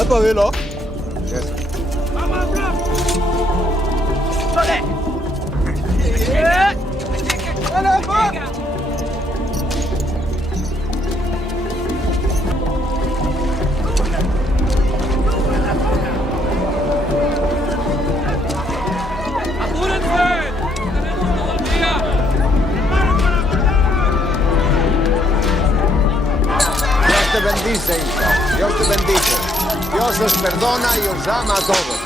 Apa velo? Dios te bendice, hijo. Dios te bendice. Dios os perdona y os ama a todos.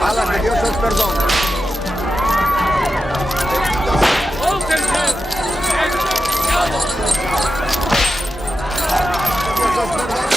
Ala, que Dios os perdona. Dios os perdona.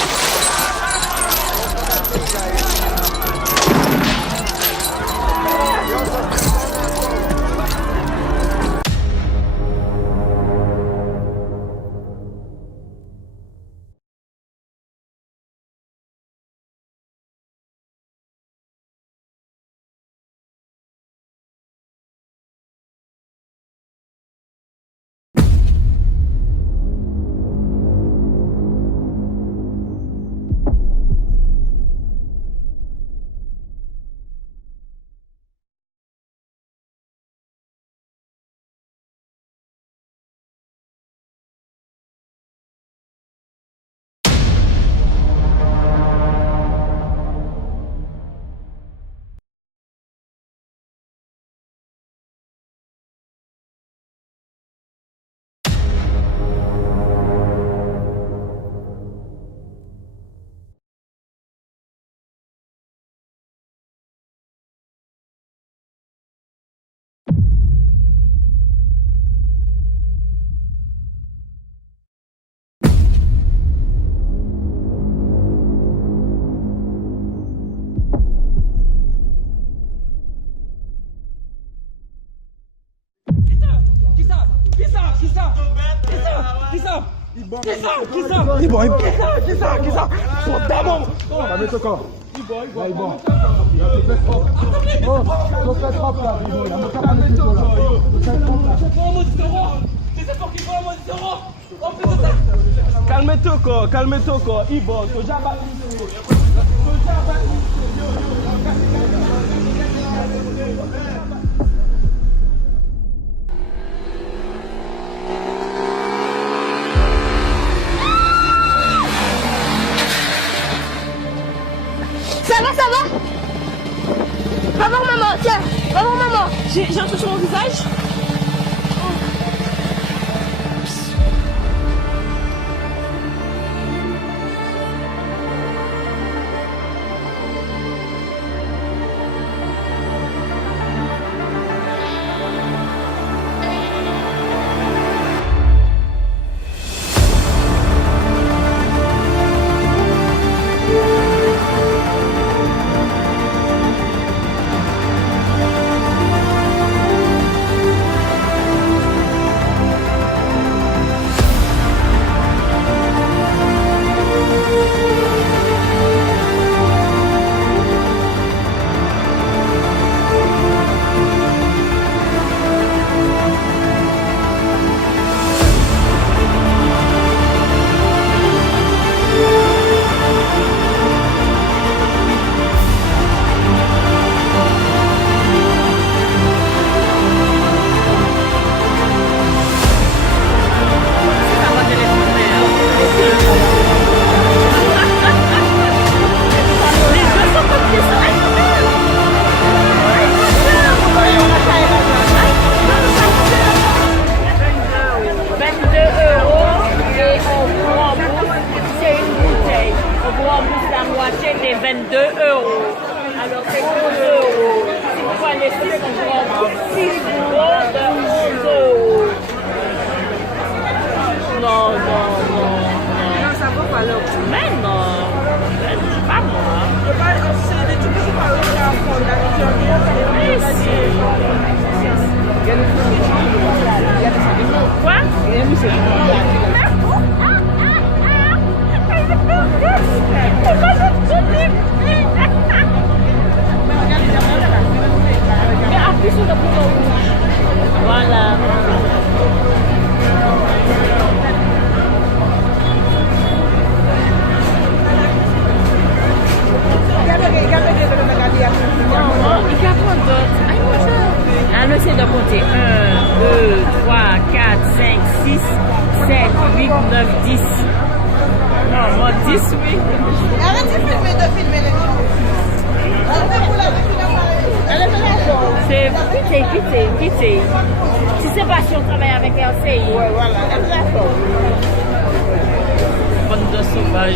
Calme-toi, quoi. Ibo, tu já Ça va? Va voir maman, tiens, va voir maman. J'ai un truc sur mon visage. C'est 22 euros. Alors c'est 11 euros. Si vous prenez 6 euros de 11 euros. Non. Non, ça vaut pas le coup. Mais non. C'est pas moi. C'est des trucs qui parlent en fond d'habitude. Mais si. Quoi? Voilà. 9, 10. Non, moi 10, oui. Arrêtez de filmer les gens. C'est quitter. Si c'est pas si on travaille avec RCI. Ouais, voilà, exactement. Bande de sauvages.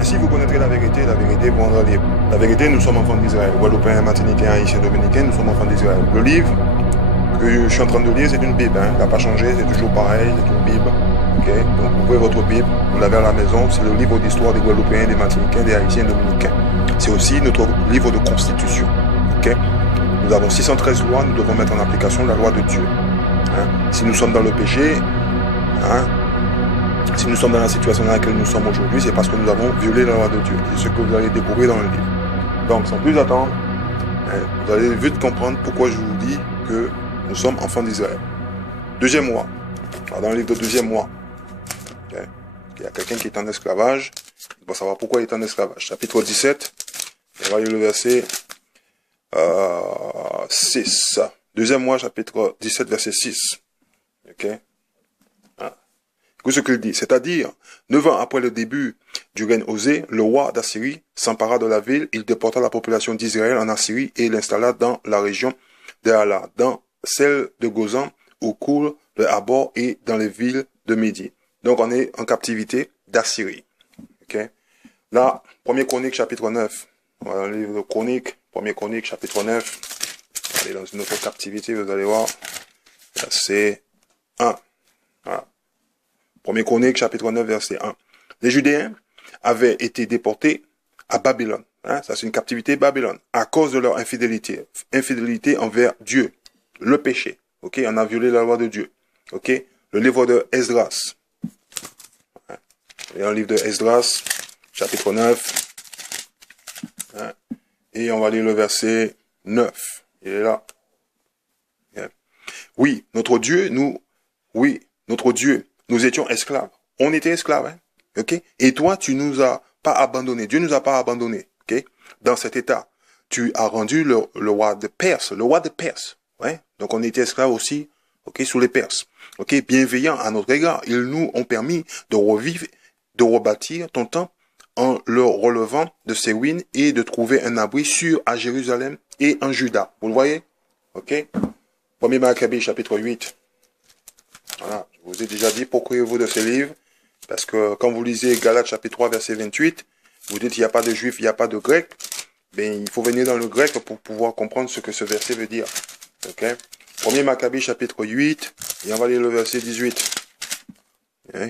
Ainsi, vous connaîtrez la vérité vous rendra libre. La vérité, nous sommes enfants d'Israël. Guadeloupéens, Martiniquais, Haïtiens, Dominicains, nous sommes enfants d'Israël. Le livre que je suis en train de lire, c'est une Bible. Il n'a pas changé, c'est toujours pareil, c'est une Bible. Okay? Donc, vous ouvrez votre Bible, vous l'avez à la maison. C'est le livre d'histoire des Guadeloupéens, des Martiniquais, des Haïtiens, Dominicains. C'est aussi notre livre de constitution. Okay? Nous avons 613 lois, nous devons mettre en application la loi de Dieu. Si nous sommes dans le péché, si nous sommes dans la situation dans laquelle nous sommes aujourd'hui, c'est parce que nous avons violé la loi de Dieu. C'est ce que vous allez découvrir dans le livre. Donc, sans plus attendre, vous allez vite comprendre pourquoi je vous dis que nous sommes enfants d'Israël. Deuxième mois. Alors, dans le livre de deuxième mois, il y a quelqu'un qui est en esclavage. Il va savoir pourquoi il est en esclavage. Chapitre 17, on va lire le verset 6. Deuxième mois, chapitre 17, verset 6. Ok? Écoute ce qu'il dit, c'est-à-dire, 9 ans après le début du règne Osée, le roi d'Assyrie s'empara de la ville, il déporta la population d'Israël en Assyrie et l'installa dans la région de Hala, dans celle de Gozan, où coule le Habor et dans les villes de Midi. Donc on est en captivité d'Assyrie. Okay? Là, 1er Chronique chapitre 9. Voilà le livre de Chronique, 1er Chronique chapitre 9. Allez dans une autre captivité, vous allez voir. Verset 1. Voilà. 1er Chronique, chapitre 9, verset 1. Les Judéens avaient été déportés à Babylone. Ça, c'est une captivité Babylone. À cause de leur infidélité. Infidélité envers Dieu. Le péché. Ok, on a violé la loi de Dieu. Ok, le livre de Esdras. Il y a un livre de Esdras, chapitre 9. Et on va lire le verset 9. Il est là. Oui, notre Dieu, nous étions esclaves. On était esclaves, ok? Et toi, tu nous as pas abandonnés. Dieu nous a pas abandonnés, ok? Dans cet état, tu as rendu le roi de Perse, ouais? Donc on était esclaves aussi, ok, sous les Perses, ok? Bienveillants à notre égard. Ils nous ont permis de revivre, de rebâtir ton temple en le relevant de ses ruines et de trouver un abri sûr à Jérusalem et en Juda. Vous le voyez? Ok? 1er Maccabée, chapitre 8. Voilà, je vous ai déjà dit, procurez-vous de ces livres, parce que quand vous lisez Galates chapitre 3, verset 28, vous dites il n'y a pas de juif, il n'y a pas de grec, ben il faut venir dans le grec pour pouvoir comprendre ce que ce verset veut dire. Ok? 1er Maccabée chapitre 8, et on va lire le verset 18.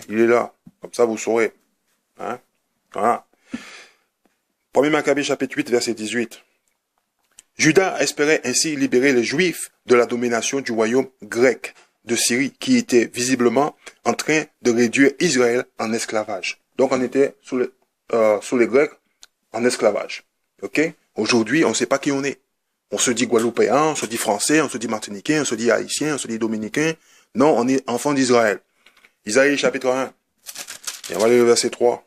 Il est là, comme ça vous saurez. Voilà. 1er Maccabée chapitre 8, verset 18. Judas espérait ainsi libérer les Juifs de la domination du royaume grec de Syrie, qui était visiblement en train de réduire Israël en esclavage. Donc on était sous les Grecs en esclavage. Ok? Aujourd'hui, on ne sait pas qui on est. On se dit Guadeloupéen, on se dit Français, on se dit Martiniquais, on se dit Haïtien, on se dit Dominicain. Non, on est enfant d'Israël. Isaïe chapitre 1. Et on va aller le verset 3.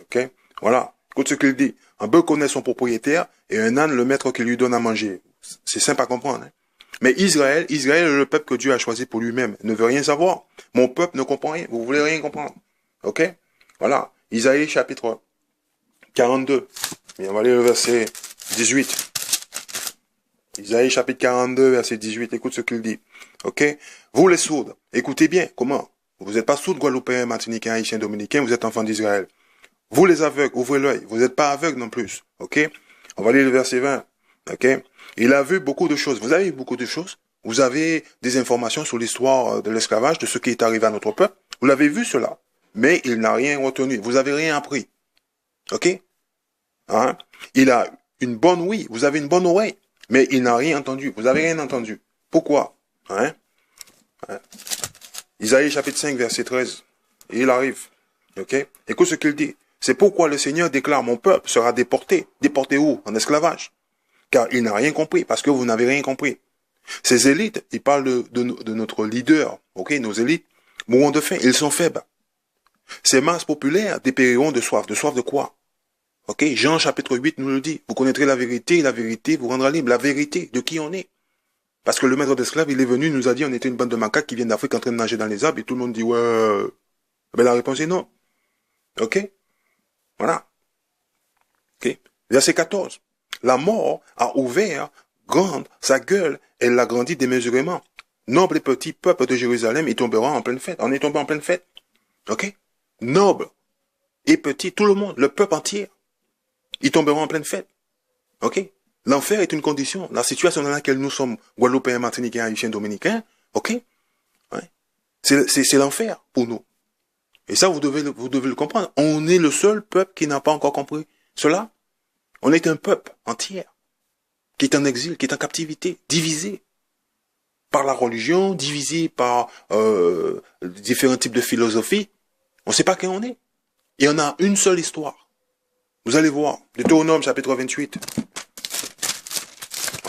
Ok? Voilà. Écoute ce qu'il dit. Un bœuf connaît son propriétaire et un âne le maître qui lui donne à manger. C'est simple à comprendre. Mais Israël est le peuple que Dieu a choisi pour lui-même. Il ne veut rien savoir. Mon peuple ne comprend rien. Vous voulez rien comprendre. Ok? Voilà. Isaïe chapitre 42. Et on va lire le verset 18. Isaïe chapitre 42, verset 18. Écoute ce qu'il dit. Ok? Vous les sourds, écoutez bien. Comment? Vous n'êtes pas sourds, Guadeloupéens, Martiniquais, Haïtiens, Dominicains. Vous êtes enfants d'Israël. Vous les aveugles, ouvrez l'œil. Vous n'êtes pas aveugles non plus. Ok? On va lire le verset 20. Ok? Il a vu beaucoup de choses. Vous avez vu beaucoup de choses? Vous avez des informations sur l'histoire de l'esclavage, de ce qui est arrivé à notre peuple. Vous l'avez vu cela. Mais il n'a rien retenu. Vous avez rien appris. Ok? Il a une bonne ouïe. Vous avez une bonne oreille. Mais il n'a rien entendu. Vous avez rien entendu. Pourquoi? Isaïe chapitre 5, verset 13. Et il arrive. Ok? Écoute ce qu'il dit. C'est pourquoi le Seigneur déclare, mon peuple sera déporté. Déporté où? En esclavage. Car il n'a rien compris, parce que vous n'avez rien compris. Ces élites, ils parlent de notre leader, ok, nos élites, mourront de faim, ils sont faibles. Ces masses populaires dépériront de soif. De soif de quoi? Ok, Jean chapitre 8 nous le dit. Vous connaîtrez la vérité vous rendra libre. La vérité de qui on est. Parce que le maître d'esclaves, il est venu, il nous a dit, on était une bande de macaques qui viennent d'Afrique en train de nager dans les arbres, et tout le monde dit, ouais. Ben, la réponse est non. Ok? Voilà. Ok? Verset 14. La mort a ouvert grande sa gueule, elle l'agrandit démesurément. Noble et petit peuple de Jérusalem, ils tomberont en pleine fête. On est tombé en pleine fête. Ok? Noble et petit, tout le monde, le peuple entier, ils tomberont en pleine fête. Ok? L'enfer est une condition. La situation dans laquelle nous sommes, Guadeloupéens, Martiniquais, Haïtiens, Dominicains, ok? Ouais. C'est l'enfer pour nous. Et ça, vous devez le comprendre. On est le seul peuple qui n'a pas encore compris cela. On est un peuple entier qui est en exil, qui est en captivité, divisé par la religion, divisé par différents types de philosophies. On ne sait pas qui on est. Et on a une seule histoire. Vous allez voir, Deutéronome chapitre 28.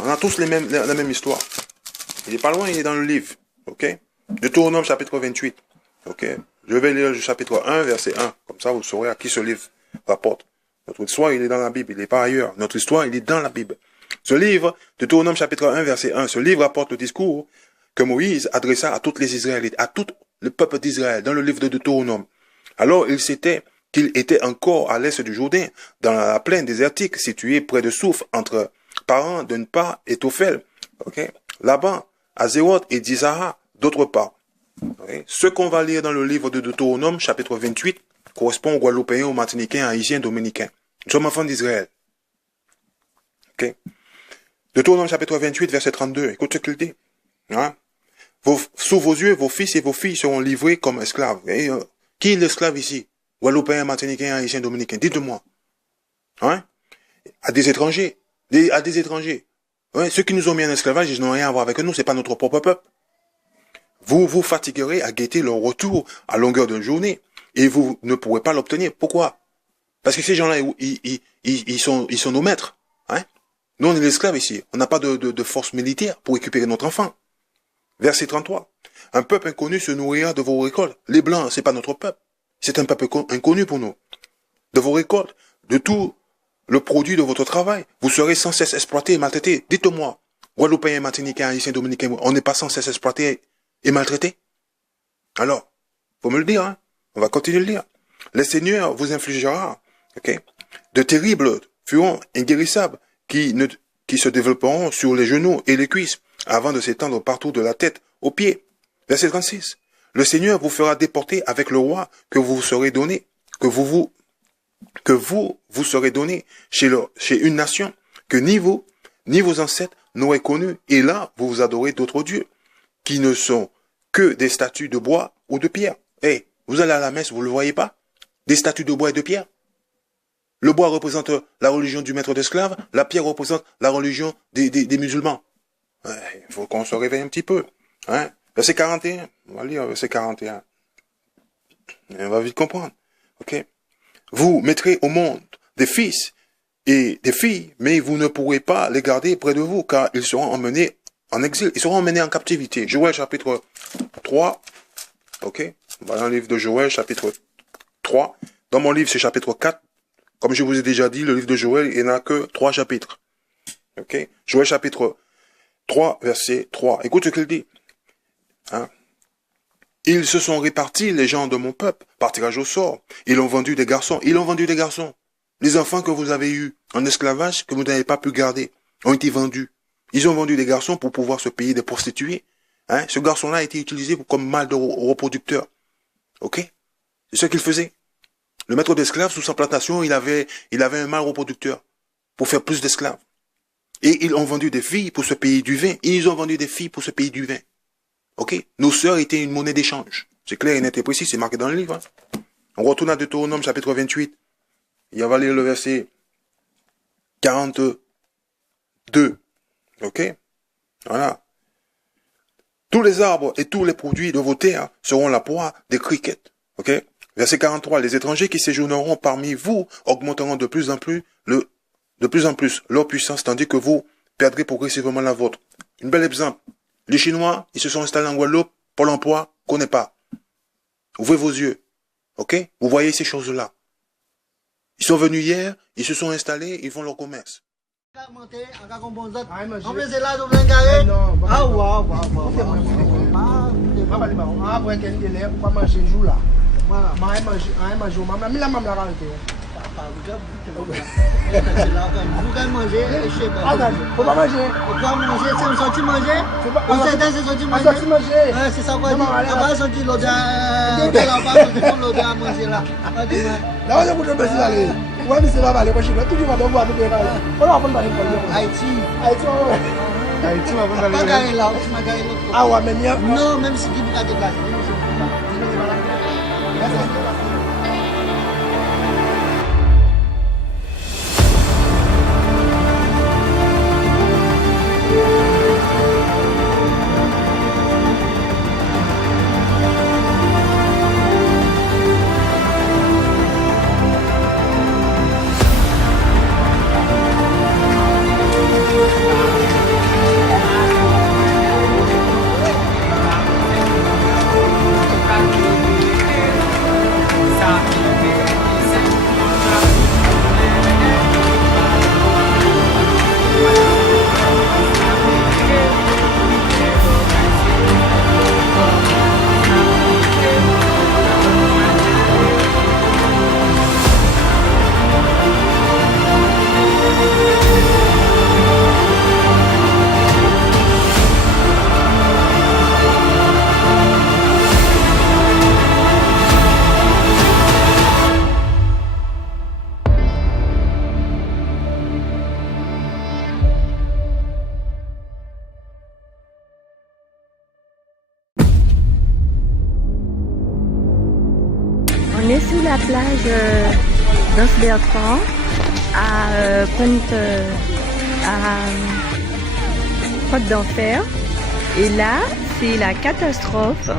On a tous la même histoire. Il est pas loin, il est dans le livre. Ok? Deutéronome chapitre 28. Ok? Je vais lire le chapitre 1, verset 1. Comme ça, vous saurez à qui ce livre rapporte. Notre histoire, il est dans la Bible, il n'est pas ailleurs. Notre histoire, il est dans la Bible. Ce livre, Deutéronome chapitre 1, verset 1, ce livre rapporte le discours que Moïse adressa à tous les Israélites, à tout le peuple d'Israël, dans le livre de Deutéronome. Alors, qu'il était encore à l'est du Jourdain, dans la plaine désertique, située près de Souf, entre Paran d'une part et Tophel, okay? Laban, Azéroth et Dizahar d'autre part. Okay? Ce qu'on va lire dans le livre de Deutéronome, chapitre 28, correspond aux Guadeloupéens, aux Martiniquais, Haïtiens, Dominicains. Nous sommes enfants d'Israël. Okay? Deutéronome chapitre 28, verset 32. Écoute ce qu'il dit. Hein? Sous vos yeux, vos fils et vos filles seront livrés comme esclaves. Et, qui est l'esclave ici? Guadeloupéens, Martiniquais, Haïtiens, Dominicains. Dites-moi. Hein? À des étrangers. À des étrangers. Ouais, ceux qui nous ont mis en esclavage, ils n'ont rien à voir avec nous, c'est pas notre propre peuple. Vous vous fatiguerez à guetter leur retour à longueur de journée et vous ne pourrez pas l'obtenir. Pourquoi? Parce que ces gens-là, ils sont nos maîtres. Hein? Nous, on est l'esclave ici. On n'a pas de force militaire pour récupérer notre enfant. Verset 33. Un peuple inconnu se nourrira de vos récoltes. Les Blancs, c'est pas notre peuple. C'est un peuple inconnu pour nous. De vos récoltes, de tout le produit de votre travail, vous serez sans cesse exploité et maltraité. Dites-moi, Guadeloupéens, Martiniquais, Haïtiens, Dominicains, on n'est pas sans cesse exploité et maltraité? Alors, faut me le dire, hein? On va continuer de le lire. Le Seigneur vous infligera, ok, de terribles furons inguérissables qui se développeront sur les genoux et les cuisses avant de s'étendre partout de la tête aux pieds. Verset 36. Le Seigneur vous fera déporter avec le roi que vous serez donné, que vous serez donné chez une nation que ni vous, ni vos ancêtres n'auraient connu. Et là, vous vous adorez d'autres dieux qui ne sont que des statues de bois ou de pierre. Eh, vous allez à la messe, vous ne le voyez pas? Des statues de bois et de pierre. Le bois représente la religion du maître d'esclaves, la pierre représente la religion des musulmans. Ouais, il faut qu'on se réveille un petit peu. Hein? Verset 41. On va lire verset 41. Et on va vite comprendre. Ok? Vous mettrez au monde des fils et des filles, mais vous ne pourrez pas les garder près de vous, car ils seront emmenés en exil. Ils seront emmenés en captivité. Joël chapitre 3. Ok? On va dans le livre de Joël chapitre 3. Dans mon livre, c'est chapitre 4. Comme je vous ai déjà dit, le livre de Joël, il n'a que 3 chapitres. Ok? Joël chapitre 3, verset 3. Écoute ce qu'il dit. Hein? Ils se sont répartis, les gens de mon peuple, par tirage au sort. Ils ont vendu des garçons. Ils ont vendu des garçons. Les enfants que vous avez eus en esclavage, que vous n'avez pas pu garder, ont été vendus. Ils ont vendu des garçons pour pouvoir se payer des prostituées. Hein? Ce garçon-là a été utilisé comme mâle de reproducteur. Ok? C'est ce qu'il faisait. Le maître d'esclaves, sous sa plantation, il avait un mâle reproducteur pour faire plus d'esclaves. Et ils ont vendu des filles pour se payer du vin. Et ils ont vendu des filles pour se payer du vin. Ok? Nos sœurs étaient une monnaie d'échange. C'est clair et net et précis, c'est marqué dans le livre. Hein? On retourne à Deutéronome chapitre 28. Et on va lire le verset 42. Ok? Voilà. Tous les arbres et tous les produits de vos terres seront la proie des criquettes. Ok? Verset 43. Les étrangers qui séjourneront parmi vous augmenteront de plus en plus leur puissance, tandis que vous perdrez progressivement la vôtre. Un bel exemple. Les Chinois, ils se sont installés en Guadeloupe, Pôle emploi, connaît pas. Ouvrez vos yeux. Ok? Vous voyez ces choses-là. Ils sont venus hier, ils se sont installés, ils font leur commerce. Non, même si tu ne peux pas déplacer. On est sur la plage d'Anse-Bertrand à Côte d'Enfer. Et là, c'est la catastrophe.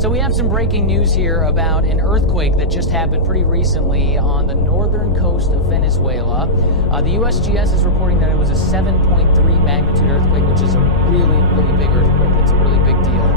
So we have some breaking news here about an earthquake that just happened pretty recently on the northern coast of Venezuela. The USGS is reporting that it was a 7.3 magnitude earthquake, which is a really, really big earthquake. It's a really big deal.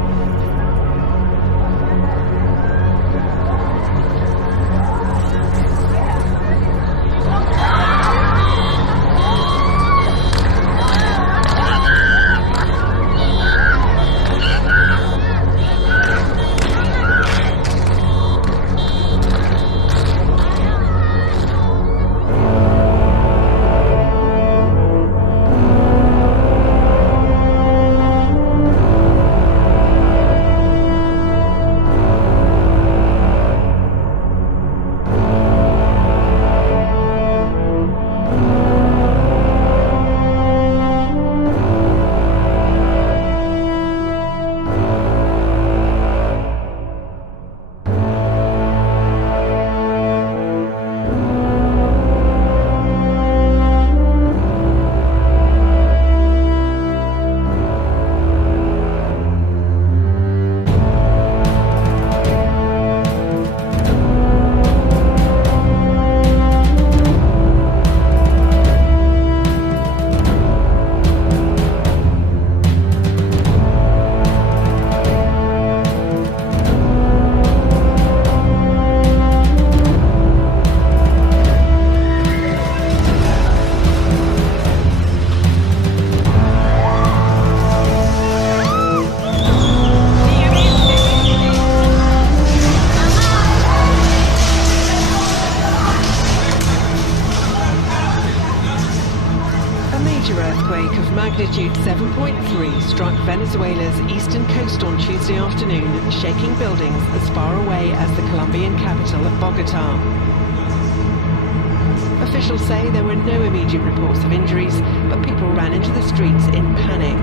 major earthquake of magnitude 7.3 struck Venezuela's eastern coast on Tuesday afternoon, shaking buildings as far away as the Colombian capital, Bogota. Officials say there were no immediate reports of injuries, but people ran into the streets in panic.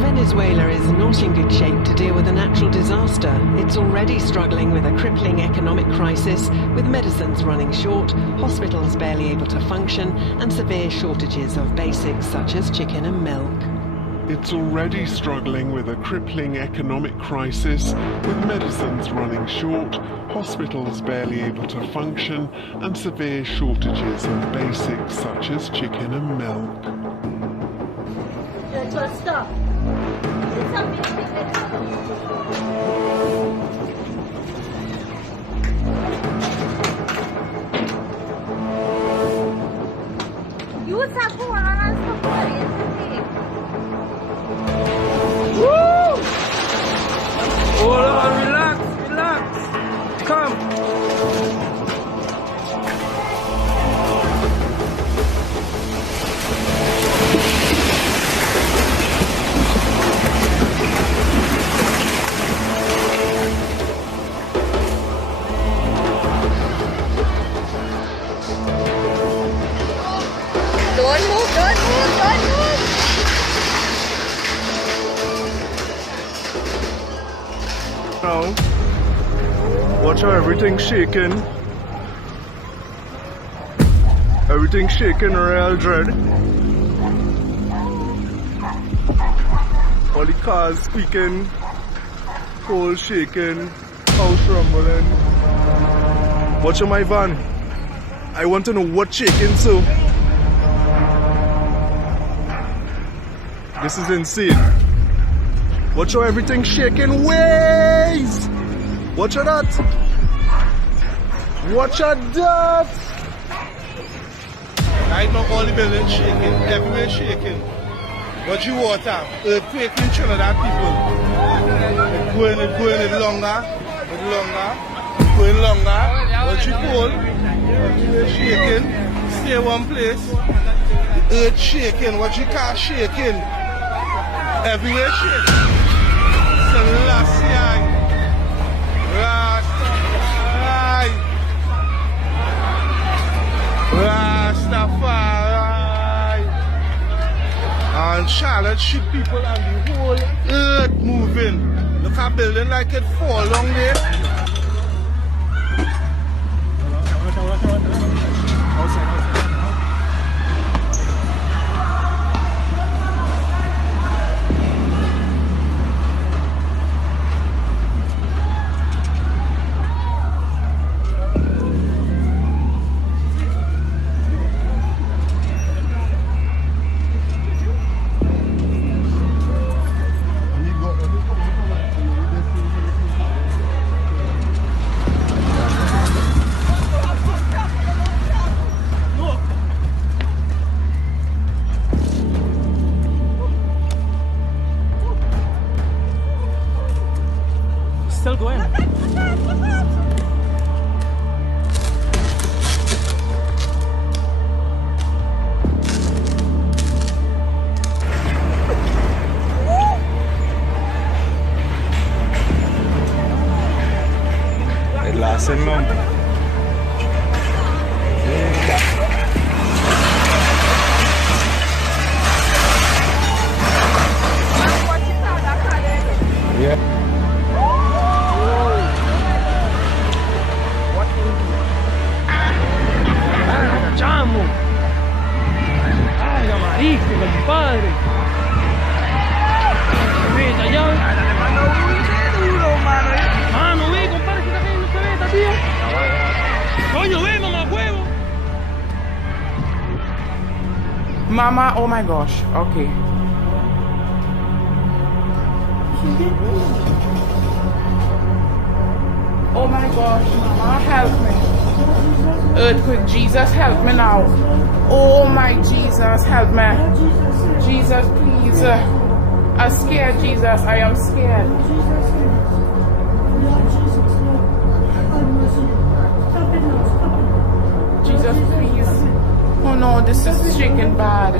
Venezuela is not in good shape to deal with a natural disaster. It's already struggling with a crippling economic crisis, with medicines running short, hospitals barely able to function, and severe shortages of basics such as chicken and milk. It's already struggling with a crippling economic crisis, with medicines running short, hospitals barely able to function, and severe shortages of basics such as chicken and milk. Stop. You tap on Hold on, relax. Come. Don't move. Now, watch how everything's shaking. Everything's shaking real dread. All the cars squeaking, poles shaking, house rumbling. Watch my van. I want to know what's shaking so. This is insane. Watch how everything's shaking ways. Watch out that. Watch out that. Right now all the buildings shaking, everywhere shaking. Watch you water, earthquake in Trinidad people. It's going longer. Watch you cold, everywhere shaking. Stay one place. The earth shaking, watch your car shaking. Everywhere shaking. Selassie, Rastafari. And Charlotte shoot people and the whole earth moving. Look at building like it fall long there. Still going. It lasting long. Yeah. Chamo. Ay, amarillo, compadre. Vete allá. Mano, ve, compadre, si está cayendo esta veta, tío. Coño, ve, mamá, huevo. Mama, oh my gosh, okay. Oh my gosh, Mama, help me. Earthquake, Jesus, help me now. Oh my Jesus, help me. Jesus, please. I'm scared, Jesus, I am scared. Jesus, please. Oh no, no, this is shaking bad.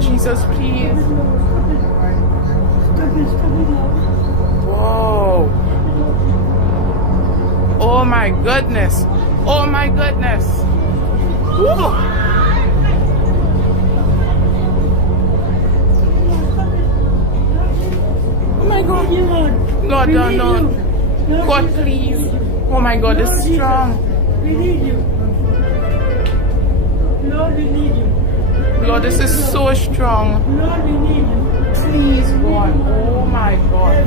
Jesus, please. Whoa. Oh my goodness. Oh my goodness. Woo. Oh my God. Lord, no. God, please. Oh my God, it's strong. We need you. Lord, we need you. Lord, this is so strong. Lord, we need you. Please, God. Oh my God.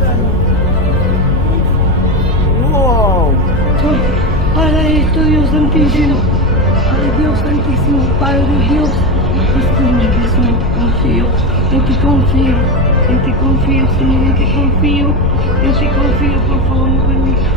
Wow. Para esto, Dios Santísimo. Ay, Dios Santísimo, Padre Dios. Espíritu Jesús, en ti confío. En ti confío. En ti confío, Señor. En ti confío. En ti confío, por favor, no permita.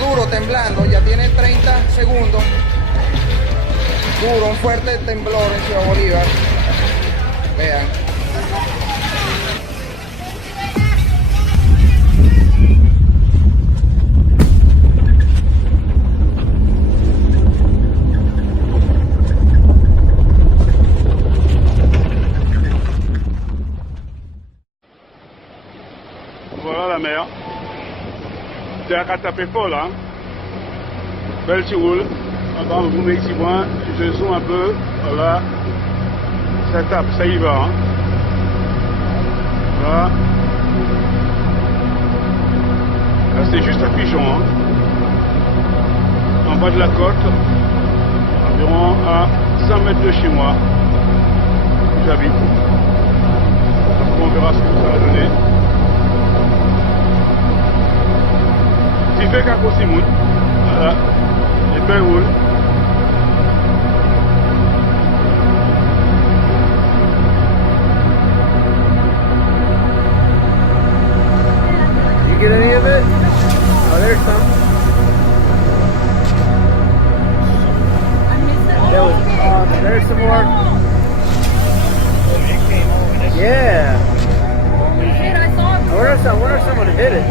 Duro, temblando, ya tiene 30 segundos. Duro, un fuerte temblor en Ciudad Bolívar. Vean. Voilà la mer. C'est un catapé fort là. Belle qui roule. Attends, vous mettez ici, moi, je zoome un peu. Voilà. Ça tape, ça y va. Hein. Voilà. Là, c'est juste à Pigeon. Hein. En bas de la côte. Environ à 100 mètres de chez moi. Où j'habite. Donc on verra ce que ça va donner. Il fait qu'à Simon. Voilà. Les belles roulent. You get any of it? Oh, there's some. There's some more. Yeah. I wonder if someone hit it.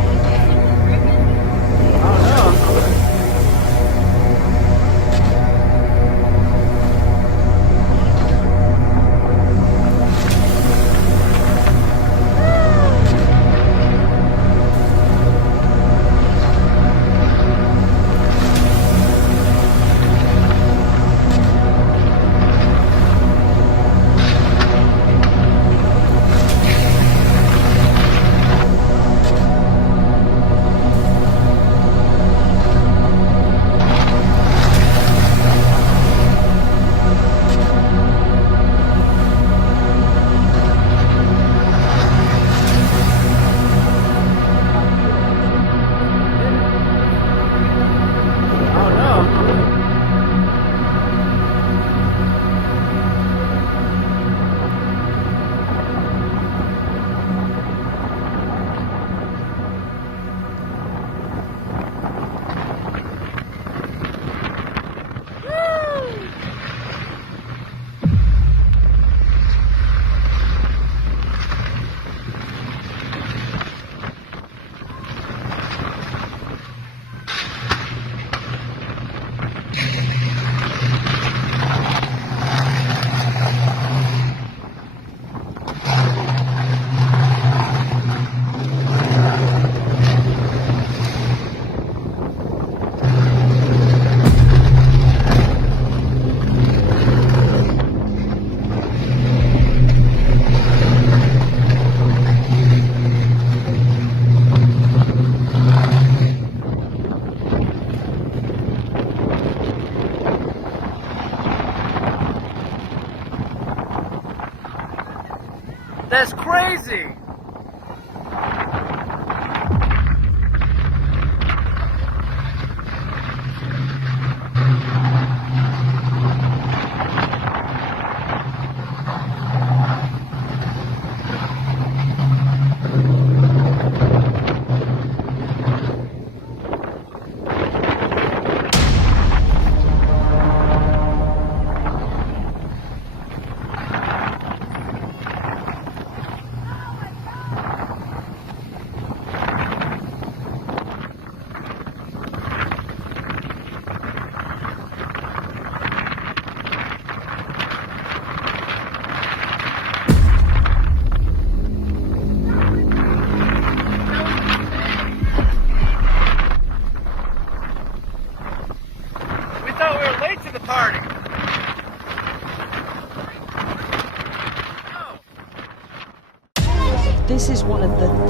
I don't know.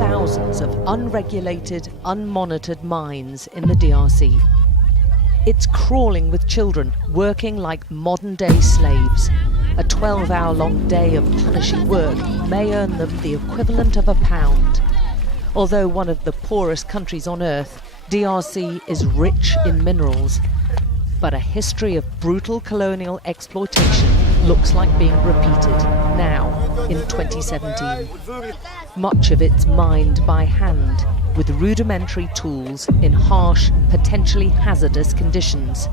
thousands of unregulated, unmonitored mines in the DRC. It's crawling with children, working like modern-day slaves. A 12-hour-long day of punishing work may earn them the equivalent of £1. Although one of the poorest countries on earth, DRC is rich in minerals. But a history of brutal colonial exploitation looks like being repeated now, in 2017. Much of it's mined by hand, with rudimentary tools in harsh, potentially hazardous conditions.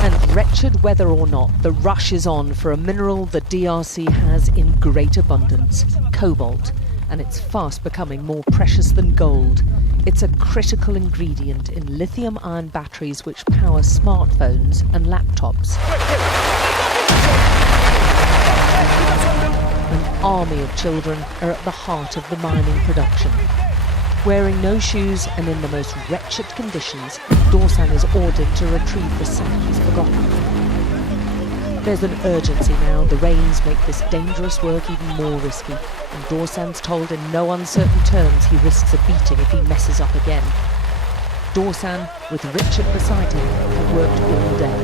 And wretched whether or not, the rush is on for a mineral the DRC has in great abundance, cobalt, and it's fast becoming more precious than gold. It's a critical ingredient in lithium-ion batteries which power smartphones and laptops. An army of children are at the heart of the mining production. Wearing no shoes and in the most wretched conditions, Dorsan is ordered to retrieve the sack he's forgotten. There's an urgency now. The rains make this dangerous work even more risky, and Dorsan's told in no uncertain terms he risks a beating if he messes up again. Dorsan, with Richard beside him, have worked all day.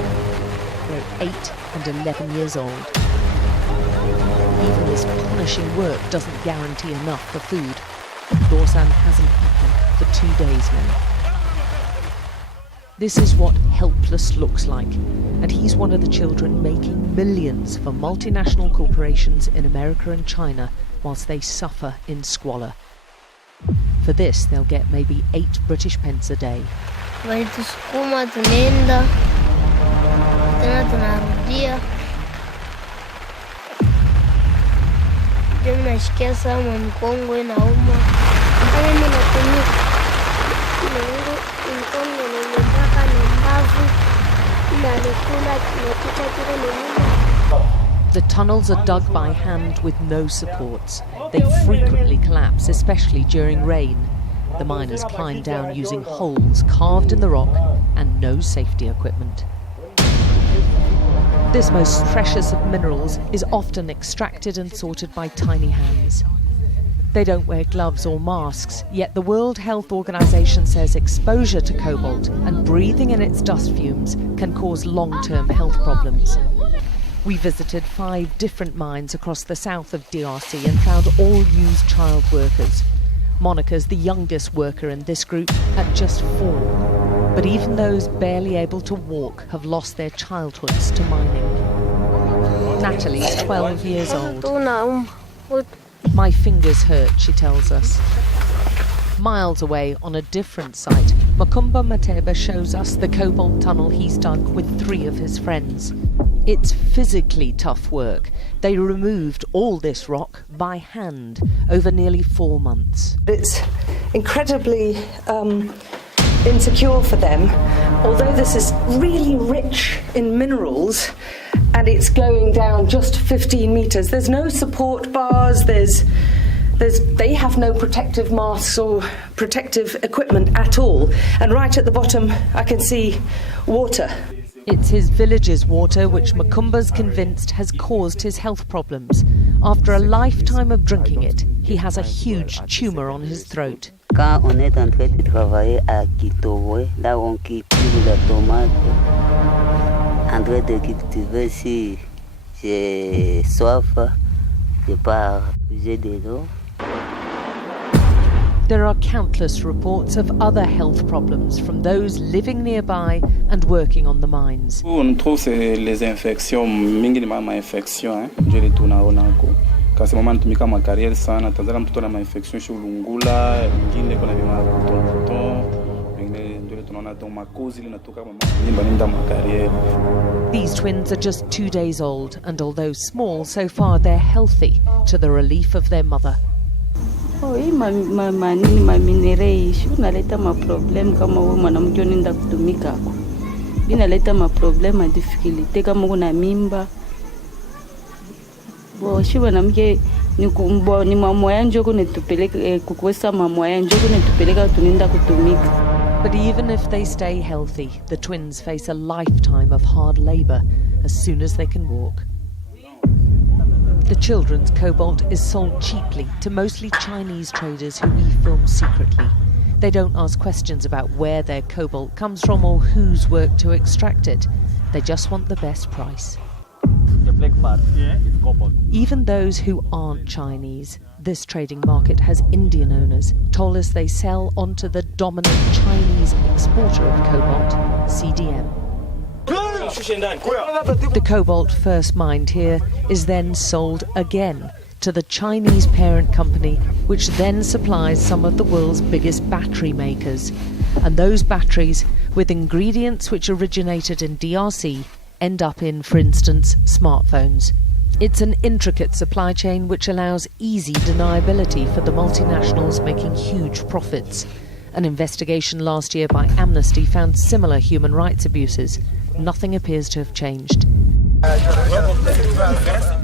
They're 8 and 11 years old. Even this punishing work doesn't guarantee enough for food. Dorsan hasn't eaten for 2 days now. This is what helpless looks like, and he's one of the children making millions for multinational corporations in America and China whilst they suffer in squalor. For this, they'll get maybe 8 British pence a day. The tunnels are dug by hand with no supports. They frequently collapse, especially during rain. The miners climb down using holes carved in the rock and no safety equipment. This most precious of minerals is often extracted and sorted by tiny hands. They don't wear gloves or masks, yet the World Health Organization says exposure to cobalt and breathing in its dust fumes can cause long-term health problems. We visited 5 different mines across the south of DRC and found all use child workers. Monica's the youngest worker in this group at just 4. But even those barely able to walk have lost their childhoods to mining. Natalie is 12 years old. My fingers hurt, she tells us. Miles away, on a different site, Makumba Mateba shows us the cobalt tunnel he's dug with 3 of his friends. It's physically tough work. They removed all this rock by hand over nearly 4 months. It's incredibly insecure for them, although this is really rich in minerals. And it's going down just 15 metres. There's no support bars, they have no protective masks or protective equipment at all. And right at the bottom, I can see water. It's his village's water which Makumba's convinced has caused his health problems. After a lifetime of drinking it, he has a huge tumour on his throat. Quand on est en train de travailler à Kitowe, là on cultive la tomate, en train de cultiver, si j'ai soif, je pars puiser de l'eau. There are countless reports of other health problems from those living nearby and working on the mines. On trouve les infections, minimum ma infection, je les tourne au nako. Quand c'est moment tumika ma carrière sana, tazala mtoto na ma infection chez Lungula, ngine kuna bima kutonto, ngine ndio tunaona ndo makozi linatoka ma carrière. These twins are just 2 days old, and although small, so far they're healthy, to the relief of their mother. Hii maminere unaleta maproblem kama wewe mwanamke unaenda kutumika hapo. Inaleta maproblem na difficulty kama una mimba. Shi mwanamke ni mama yanje kunitupeleka kukwesa mama yanje kunitupeleka tunaenda kutumika. But even if they stay healthy, the twins face a lifetime of hard labour as soon as they can walk. The children's cobalt is sold cheaply to mostly Chinese traders who e-film secretly. They don't ask questions about where their cobalt comes from or who's worked to extract it. They just want the best price. The black part is cobalt. Even those who aren't Chinese, this trading market has Indian owners, told us they sell onto the dominant Chinese exporter of cobalt, CDM. The cobalt first mined here is then sold again to the Chinese parent company, which then supplies some of the world's biggest battery makers. And those batteries, with ingredients which originated in DRC, end up in, for instance, smartphones. It's an intricate supply chain which allows easy deniability for the multinationals making huge profits. An investigation last year by Amnesty found similar human rights abuses. Nothing appears to have changed.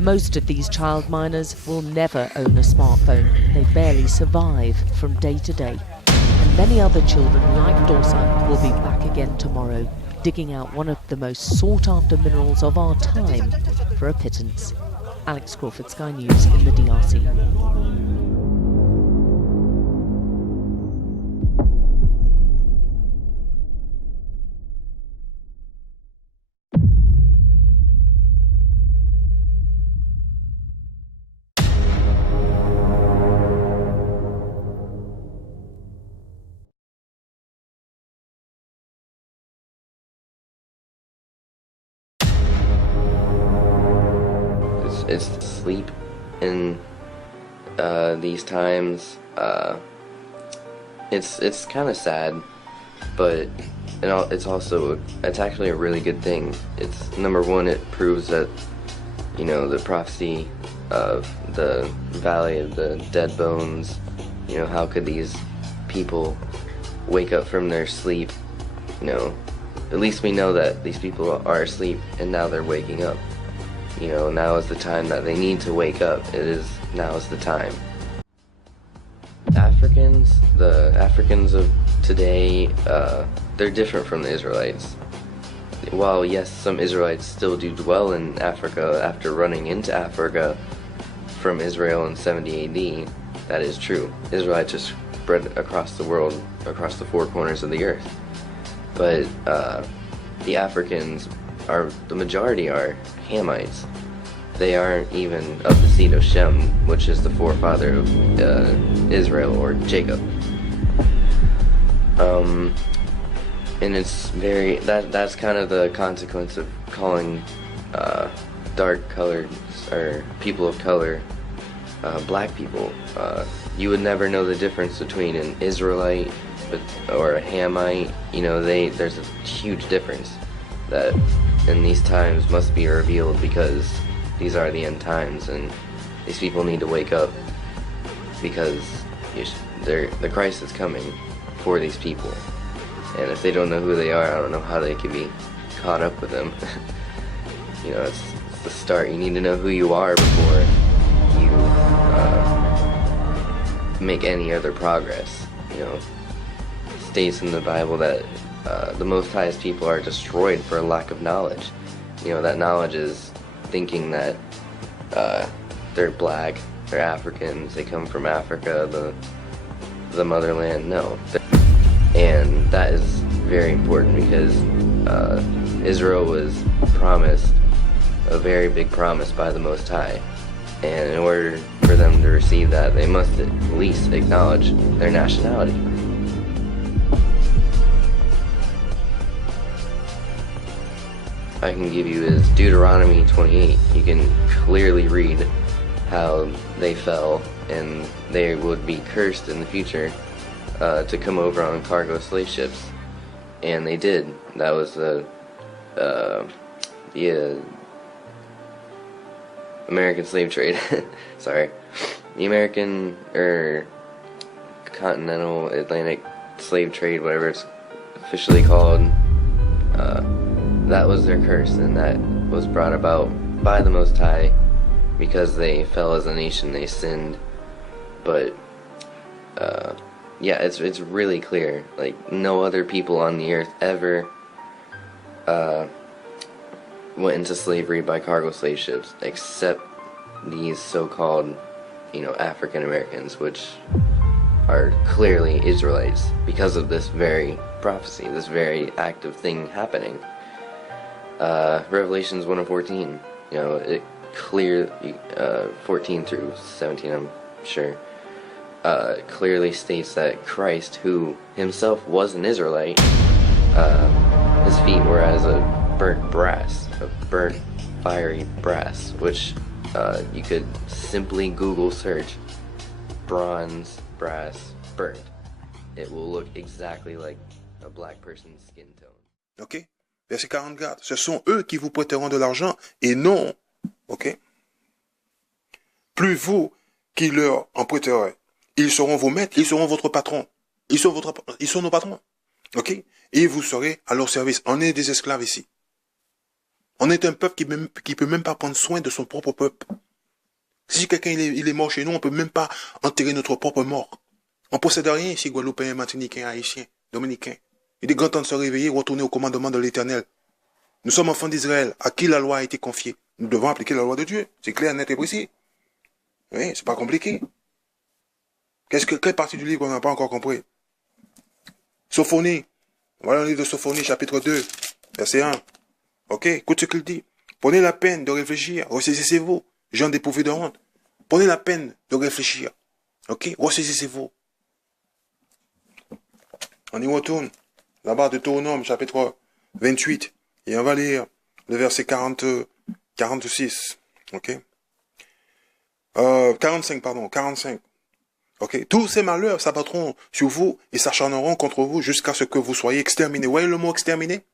Most of these child miners will never own a smartphone. They barely survive from day to day. And many other children like Dorsa will be back again tomorrow, digging out one of the most sought-after minerals of our time for a pittance. Alex Crawford, Sky News in the DRC. It's sleep in these times. It's kind of sad, but it's actually a really good thing. It's number one, it proves that the prophecy of the Valley of the Dead Bones. How could these people wake up from their sleep? At least we know that these people are asleep and now they're waking up. Now is the time that they need to wake up. Now is the time. The Africans of today, they're different from the Israelites. While yes, some Israelites still do dwell in Africa after running into Africa from Israel in 70 AD, that is true. Israelites are spread across the world, across the four corners of the earth. But the Africans the majority are Hamites. They aren't even of the seed of Shem, which is the forefather of Israel, or Jacob. And it's that's kind of the consequence of calling dark colored or people of color black people. You would never know the difference between an Israelite or a Hamite. There's a huge difference that in these times must be revealed, because these are the end times and these people need to wake up, because the Christ is coming for these people, and if they don't know who they are, I don't know how they can be caught up with them. It's the start. You need to know who you are before you make any other progress. It states in the Bible that the Most High's people are destroyed for a lack of knowledge. That knowledge is thinking that they're black, they're Africans, they come from Africa, the motherland. No. And that is very important, because Israel was promised a very big promise by the Most High. And in order for them to receive that, they must at least acknowledge their nationality. I can give you is Deuteronomy 28. You can clearly read how they fell, and they would be cursed in the future to come over on cargo slave ships. And they did. That was the American slave trade. Sorry. The American Continental Atlantic slave trade, whatever it's officially called. That was their curse, and that was brought about by the Most High because they fell as a nation, they sinned. But yeah, it's really clear. Like, no other people on the earth ever went into slavery by cargo slave ships except these so-called, African Americans, which are clearly Israelites, because of this very prophecy, this very active thing happening. Revelations 1:14, it clear 14 through 17, I'm sure, clearly states that Christ, who himself was an Israelite, his feet were as a burnt fiery brass, which you could simply Google search bronze, brass, burnt. It will look exactly like a black person's skin tone. Ok? Verset 44. Ce sont eux qui vous prêteront de l'argent et non, ok? Plus vous qui leur en prêterez. Ils seront vos maîtres, ils seront votre patron. Ils sont nos patrons. Ok? Et vous serez à leur service. On est des esclaves ici. On est un peuple qui peut même pas prendre soin de son propre peuple. Si quelqu'un il est mort chez nous, on peut même pas enterrer notre propre mort. On possède rien ici, Guadeloupéens, Martiniquais, Haïtiens, Dominicains. Il est grand temps de se réveiller, retourner au commandement de l'Éternel. Nous sommes enfants d'Israël, à qui la loi a été confiée. Nous devons appliquer la loi de Dieu. C'est clair, net et précis. Oui, c'est pas compliqué. Quelle partie du livre on n'a pas encore compris? Sophonie. Voilà le livre de Sophonie, chapitre 2, verset 1. Ok, écoute ce qu'il dit. Prenez la peine de réfléchir, ressaisissez-vous, gens dépourvus de honte. Prenez la peine de réfléchir. Ok, ressaisissez-vous. On y retourne. Là-bas, de Deutéronome, chapitre 28. Et on va lire le verset 46. Ok. 45, pardon, 45. Ok. Tous ces malheurs s'abattront sur vous et s'acharneront contre vous jusqu'à ce que vous soyez exterminés. Voyez le mot exterminé?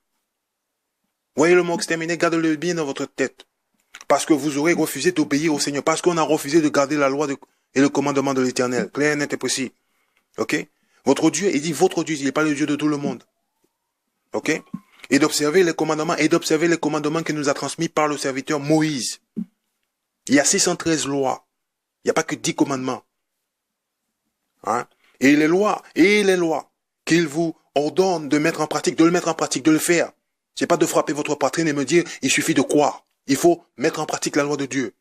Voyez le mot exterminé? Gardez-le bien dans votre tête. Parce que vous aurez refusé d'obéir au Seigneur. Parce qu'on a refusé de garder la loi et le commandement de l'Éternel. Clair, net et précis. Ok? Votre Dieu, il dit votre Dieu, il n'est pas le Dieu de tout le monde. Ok? Et d'observer les commandements, que nous a transmis par le serviteur Moïse. Il y a 613 lois. Il n'y a pas que 10 commandements. Hein? Et les lois qu'il vous ordonne de mettre en pratique, de le faire. C'est pas de frapper votre poitrine et me dire, il suffit de croire. Il faut mettre en pratique la loi de Dieu.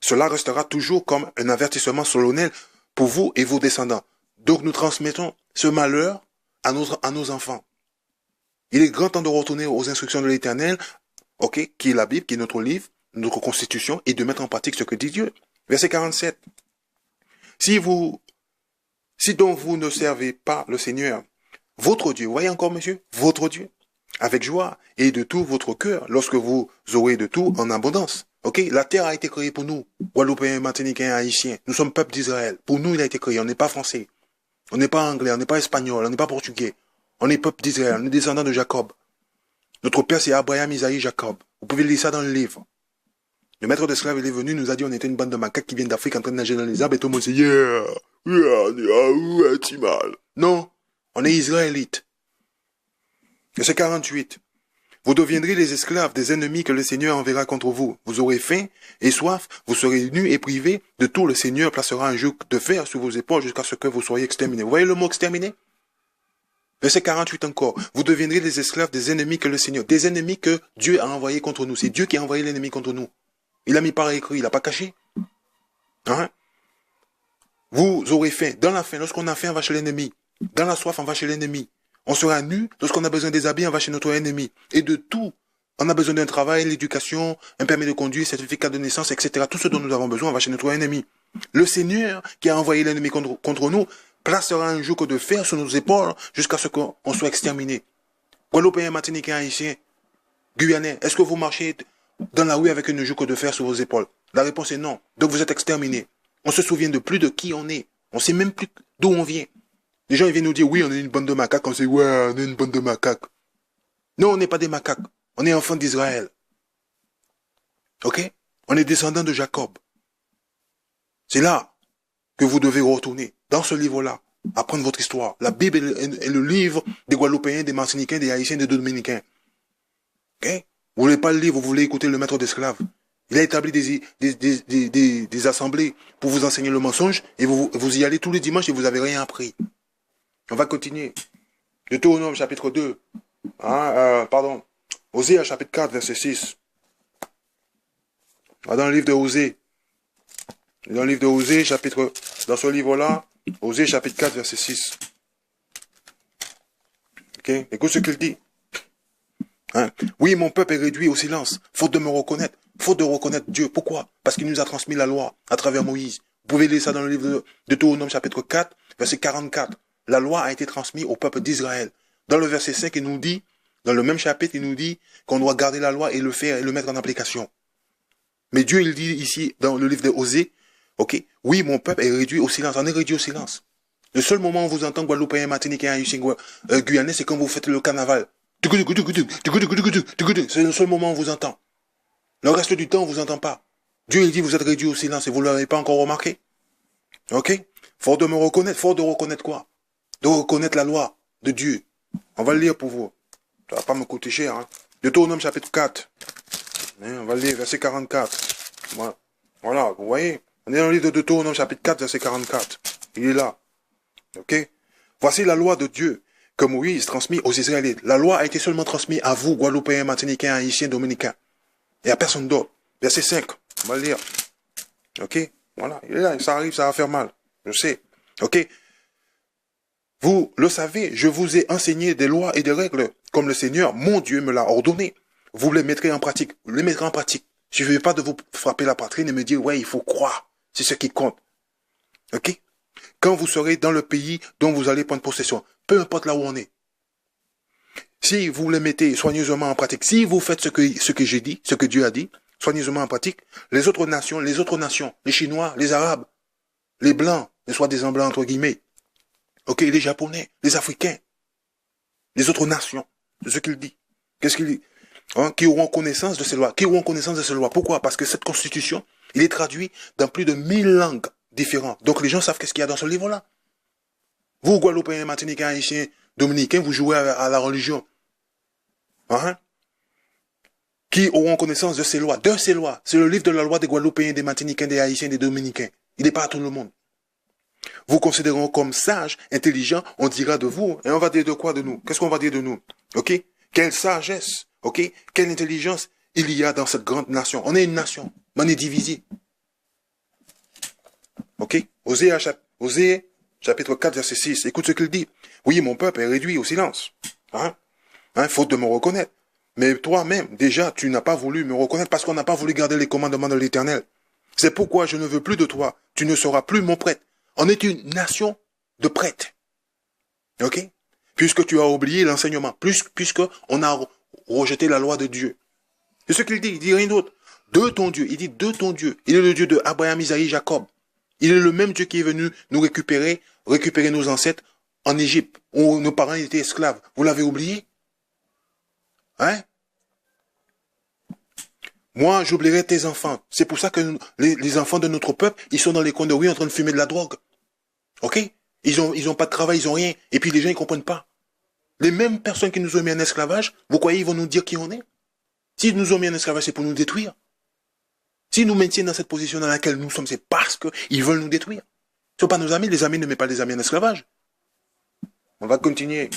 Cela restera toujours comme un avertissement solennel pour vous et vos descendants. Donc nous transmettons ce malheur à nos enfants. Il est grand temps de retourner aux instructions de l'Éternel, ok, qui est la Bible, qui est notre livre, notre constitution, et de mettre en pratique ce que dit Dieu. Verset 47. Si donc vous ne servez pas le Seigneur, votre Dieu, voyez encore monsieur, votre Dieu, avec joie et de tout votre cœur, lorsque vous aurez de tout en abondance. Ok, la terre a été créée pour nous, Guadeloupéens, Martiniquais, Haïtiens. Nous sommes peuple d'Israël. Pour nous, il a été créé. On n'est pas français. On n'est pas anglais, on n'est pas espagnol, on n'est pas portugais. On est peuple d'Israël, on est descendant de Jacob. Notre père, c'est Abraham, Isaïe, Jacob. Vous pouvez lire ça dans le livre. Le maître d'esclaves, il est venu, nous a dit, on était une bande de macaques qui viennent d'Afrique en train de nager dans les arbres et tout le monde dit, c'est mal. Non, on est israélites. Verset 48. Vous deviendrez les esclaves des ennemis que le Seigneur enverra contre vous. Vous aurez faim et soif, vous serez nus et privés de tout. Le Seigneur placera un joug de fer sur vos épaules jusqu'à ce que vous soyez exterminés. Vous voyez le mot exterminé? Verset 48 encore. Vous deviendrez les esclaves des ennemis que le Seigneur, des ennemis que Dieu a envoyés contre nous. C'est Dieu qui a envoyé l'ennemi contre nous. Il a mis par écrit, il n'a pas caché. Hein? Vous aurez faim. Dans la faim, lorsqu'on a faim, on va chez l'ennemi. Dans la soif, on va chez l'ennemi. On sera nu. Lorsqu'on a besoin des habits, on va chez notre ennemi. Et de tout. On a besoin d'un travail, l'éducation, un permis de conduire, certificat de naissance, etc. Tout ce dont nous avons besoin, on va chez notre ennemi. Le Seigneur, qui a envoyé l'ennemi contre nous, placera un joug de fer sur nos épaules jusqu'à ce qu'on soit exterminé. Guadeloupéens, Martiniquais, Haïtiens, Guyanais, est-ce que vous marchez dans la rue avec une joug de fer sur vos épaules? La réponse est non. Donc vous êtes exterminés. On se souvient de plus de qui on est. On sait même plus d'où on vient. Les gens ils viennent nous dire, oui, on est une bande de macaques. On sait, ouais, on est une bande de macaques. Non, on n'est pas des macaques. On est enfants d'Israël. Ok? On est descendants de Jacob. C'est là que vous devez retourner. Dans ce livre-là, apprendre votre histoire. La Bible est le livre des Guadeloupéens, des Martiniquais, des Haïtiens, des Dominicains. Ok? Vous voulez pas le lire, vous voulez écouter le maître d'esclaves. Il a établi des assemblées pour vous enseigner le mensonge et vous y allez tous les dimanches et vous n'avez rien appris. On va continuer. Deutéronome chapitre 2. Osée chapitre 4, verset 6. Dans le livre de Osée. Dans le livre de Osée, dans ce livre-là, Osée chapitre 4, verset 6. Ok? Écoute ce qu'il dit. Hein? Oui, mon peuple est réduit au silence, faute de me reconnaître, faute de reconnaître Dieu. Pourquoi? Parce qu'il nous a transmis la loi à travers Moïse. Vous pouvez lire ça dans le livre de Deutéronome chapitre 4, verset 44. La loi a été transmise au peuple d'Israël. Dans le verset 5, il nous dit, dans le même chapitre, il nous dit qu'on doit garder la loi et le faire et le mettre en application. Mais Dieu, il dit ici, dans le livre de Osée, ok, oui, mon peuple est réduit au silence. On est réduit au silence. Le seul moment où vous entendez Guadeloupéen, Martiniquais, Haïtien, Guyanais, c'est quand vous faites le carnaval. C'est le seul moment où on vous entend. Le reste du temps, on vous entend pas. Dieu, il dit, vous êtes réduit au silence et vous ne l'avez pas encore remarqué. Ok? Fort de me reconnaître. Fort de reconnaître quoi? De reconnaître la loi de Dieu. On va le lire pour vous. Ça va pas me coûter cher, hein. Deutéronome chapitre 4. On va le lire, verset 44. Voilà, vous voyez? On est dans le livre de Deutéronome chapitre 4, verset 44. Il est là. Ok? Voici la loi de Dieu que Moïse transmis aux Israélites. La loi a été seulement transmise à vous, Guadeloupéens, Martiniquais, Haïtiens, Dominicains. Et à personne d'autre. Verset 5. On va le lire. Ok? Voilà. Il est là. Ça arrive, ça va faire mal. Je sais. Ok? Vous le savez, je vous ai enseigné des lois et des règles, comme le Seigneur, mon Dieu, me l'a ordonné. Vous les mettrez en pratique. Vous les mettrez en pratique. Je ne veux pas de vous frapper la poitrine et me dire, ouais, il faut croire. C'est ce qui compte. Ok? Quand vous serez dans le pays dont vous allez prendre possession, peu importe là où on est. Si vous les mettez soigneusement en pratique, si vous faites ce que j'ai dit, ce que Dieu a dit, soigneusement en pratique, les autres nations, les Chinois, les Arabes, les Blancs, les soi-disant Blancs entre guillemets, ok, les Japonais, les Africains, les autres nations, c'est ce qu'il dit. Qu'est-ce qu'il dit? Hein, qui auront connaissance de ces lois. Qui auront connaissance de ces lois. Pourquoi? Parce que cette constitution, il est traduit dans plus de 1000 langues différentes. Donc les gens savent qu'est-ce qu'il y a dans ce livre-là. Vous, Guadeloupéens, Martiniquais, Haïtiens, Dominicains, vous jouez à la religion. Hein? Qui auront connaissance de ces lois. De ces lois. C'est le livre de la loi des Guadeloupéens, des Martiniquais, des Haïtiens, des Dominicains. Il n'est pas à tout le monde. Vous considérons comme sages, intelligents, on dira de vous. Et on va dire de quoi de nous? Qu'est-ce qu'on va dire de nous? Ok? Quelle sagesse, ok? Quelle intelligence il y a dans cette grande nation. On est une nation, mais on est divisé. Ok? Osée chapitre 4, verset 6. Écoute ce qu'il dit. Oui, mon peuple est réduit au silence. Faute de me reconnaître. Mais toi-même, déjà, tu n'as pas voulu me reconnaître parce qu'on n'a pas voulu garder les commandements de l'Éternel. C'est pourquoi je ne veux plus de toi. Tu ne seras plus mon prêtre. On est une nation de prêtres. Ok? Puisque tu as oublié l'enseignement. Puisque on a rejeté la loi de Dieu. C'est ce qu'il dit. Il dit rien d'autre. De ton Dieu. Il dit de ton Dieu. Il est le Dieu de Abraham, Isaïe, Jacob. Il est le même Dieu qui est venu nous récupérer nos ancêtres en Égypte, où nos parents étaient esclaves. Vous l'avez oublié? Hein? Moi, j'oublierai tes enfants. C'est pour ça que les enfants de notre peuple, ils sont dans les coins de rue en train de fumer de la drogue. Ok? Ils ont pas de travail, ils ont rien. Et puis les gens, ils comprennent pas. Les mêmes personnes qui nous ont mis en esclavage, vous croyez, ils vont nous dire qui on est? S'ils nous ont mis en esclavage, c'est pour nous détruire. S'ils nous maintiennent dans cette position dans laquelle nous sommes, c'est parce qu'ils veulent nous détruire. Ce ne sont pas nos amis. Les amis ne mettent pas les amis en esclavage. On va continuer.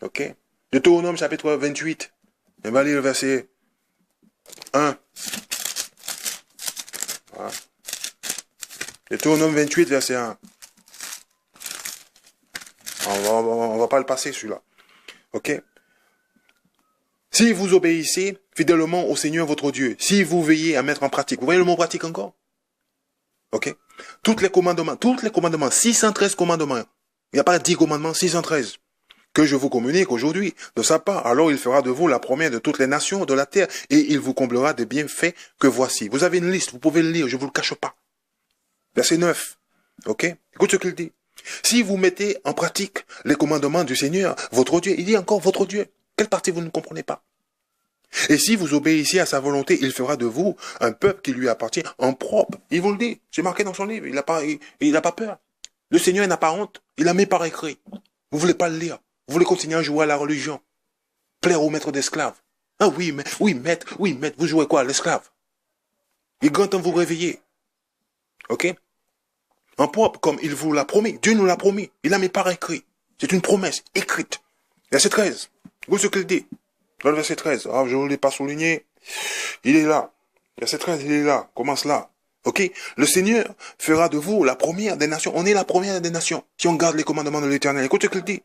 Ok? Deutéronome chapitre 28. On va lire le verset 1. Voilà. Deutéronome 28, verset 1. On va pas le passer, celui-là. Ok? Si vous obéissez fidèlement au Seigneur votre Dieu, si vous veillez à mettre en pratique, vous voyez le mot pratique encore? Ok? Tous les commandements, 613 commandements. Il n'y a pas 10 commandements, 613. Que je vous communique aujourd'hui de sa part. Alors il fera de vous la première de toutes les nations de la terre et il vous comblera des bienfaits que voici. Vous avez une liste, vous pouvez le lire, je ne vous le cache pas. Verset 9. Ok? Écoute ce qu'il dit. Si vous mettez en pratique les commandements du Seigneur, votre Dieu, il dit encore votre Dieu. Quelle partie vous ne comprenez pas? Et si vous obéissez à sa volonté, il fera de vous un peuple qui lui appartient en propre. Il vous le dit, c'est marqué dans son livre, il n'a pas peur. Le Seigneur n'a pas honte, il a mis par écrit. Vous voulez pas le lire, vous voulez continuer à jouer à la religion, plaire au maître d'esclaves. Ah oui, maître, vous jouez quoi, l'esclave? Il est grand temps de vous réveiller. Ok? En propre, comme il vous l'a promis, Dieu nous l'a promis, il a mis par écrit. C'est une promesse écrite. Verset 13, vous ce qu'il dit. Dans le verset 13, je ne l'ai pas souligné, il est là. Verset 13, il est là, commence là. Ok? Le Seigneur fera de vous la première des nations. On est la première des nations si on garde les commandements de l'Éternel. Écoute ce qu'il dit.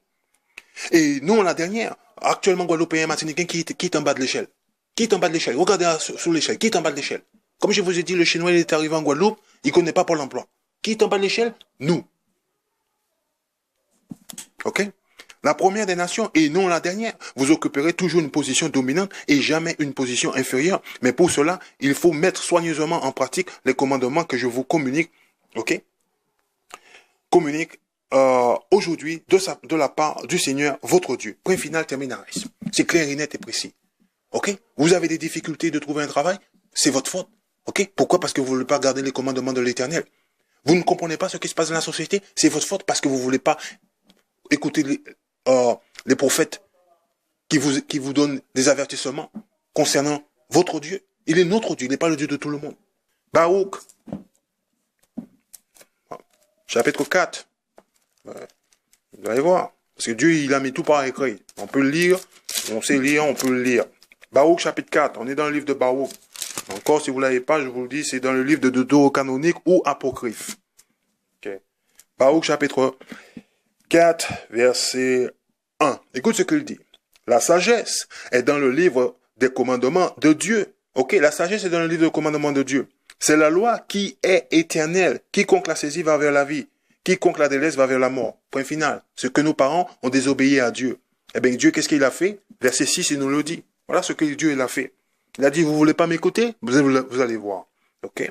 Et non la dernière. Actuellement, Guadeloupéen, Martiniquais qui est en bas de l'échelle. Qui est en bas de l'échelle? Regardez sur l'échelle. Qui est en bas de l'échelle? Comme je vous ai dit, le Chinois il est arrivé en Guadeloupe, il ne connaît pas Pôle emploi. Qui est en bas de l'échelle? Nous. Ok? La première des nations et non la dernière. Vous occuperez toujours une position dominante et jamais une position inférieure. Mais pour cela, il faut mettre soigneusement en pratique les commandements que je vous communique. Ok? Communique aujourd'hui de la part du Seigneur, votre Dieu. Point final, terminaris. C'est clair et net et précis. Ok? Vous avez des difficultés de trouver un travail? C'est votre faute. Ok? Pourquoi? Parce que vous ne voulez pas garder les commandements de l'Éternel. Vous ne comprenez pas ce qui se passe dans la société? C'est votre faute parce que vous ne voulez pas écouter les prophètes qui vous donnent des avertissements concernant votre Dieu. Il est notre Dieu, il n'est pas le Dieu de tout le monde. Baruch, chapitre 4. Vous allez voir. Parce que Dieu, il a mis tout par écrit. On peut le lire, on sait lire, on peut le lire. Baruch, chapitre 4. On est dans le livre de Baruch. Encore, si vous ne l'avez pas, je vous le dis, c'est dans le livre de Deutérocanonique ou apocryphe. Okay. Baruch, chapitre 4, verset 1. Écoute ce qu'il dit. La sagesse est dans le livre des commandements de Dieu. Ok, la sagesse est dans le livre des commandements de Dieu. C'est la loi qui est éternelle. Quiconque la saisit va vers la vie. Quiconque la délaisse va vers la mort. Point final. Ce que nos parents ont désobéi à Dieu. Eh bien, Dieu, qu'est-ce qu'il a fait? Verset 6, il nous le dit. Voilà ce que Dieu il a fait. Il a dit, vous voulez pas m'écouter? Vous allez voir. Ok.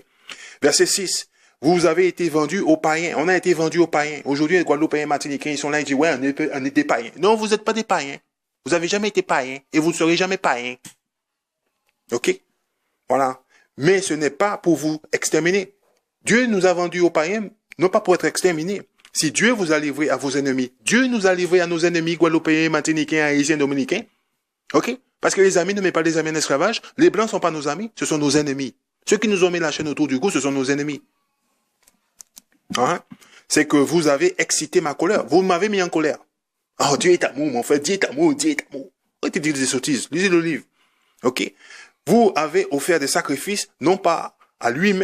Verset 6. Vous avez été vendus aux païens. On a été vendus aux païens. Aujourd'hui, les Guadeloupéens, Martiniquais, ils sont là, ils disent, ouais, on est des païens. Non, vous n'êtes pas des païens. Vous n'avez jamais été païens. Et vous ne serez jamais païens. Ok? Voilà. Mais ce n'est pas pour vous exterminer. Dieu nous a vendus aux païens, non pas pour être exterminés. Si Dieu vous a livré à vos ennemis, Dieu nous a livrés à nos ennemis, Guadeloupéens, Martiniquais, Haïtiens, Dominicains. Ok? Parce que les amis ne mettent pas les amis en esclavage. Les blancs ne sont pas nos amis, ce sont nos ennemis. Ceux qui nous ont mis la chaîne autour du cou, ce sont nos ennemis. Hein? C'est que vous avez excité ma colère. Vous m'avez mis en colère. Oh, Dieu est amour, mon frère. Dieu est amour, Dieu est amour. Arrêtez de dire des sottises. Lisez le livre. Ok? Vous avez offert des sacrifices, non pas à lui,